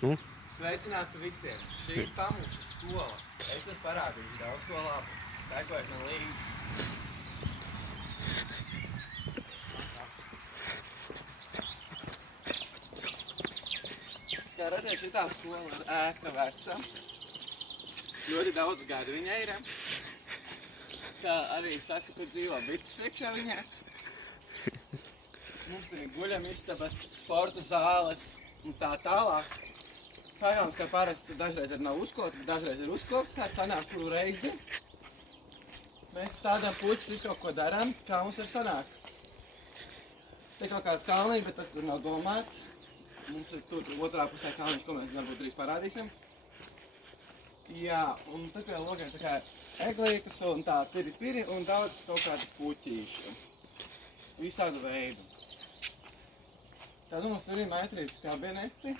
Nu? Sveicināti visiem! Šī ir Pamūša skola. Es jums parādīšu daudz ko labu. Sekojiet man līdzi. Kā redzēt, šitā skola ir ēka veca. Ļoti daudz gadu viņai ir. Kā arī saka, tur dzīvo bites iekšā viņās. Mums ir guļamistabas, sporta zāles un tā tālāk. Pagāns, kā parasti, dažreiz ir nav uzkops, bet dažreiz ir uzkops, kā sanāk kuru reizi. Mēs stādām puķis, visu kaut ko darām, kā mums ir sanāk. Te kaut kāds kalniņš, bet tas tur nav domāts. Mums ir tur otrā pusē kalniņš, ko mēs varbūt drīz parādīsim. Jā, un tā kā logiem tā kā eglītes un tā piri un daudz kaut kādu puķīšu. Visādu veidu. Tad mums tur ir maitrības kabineti.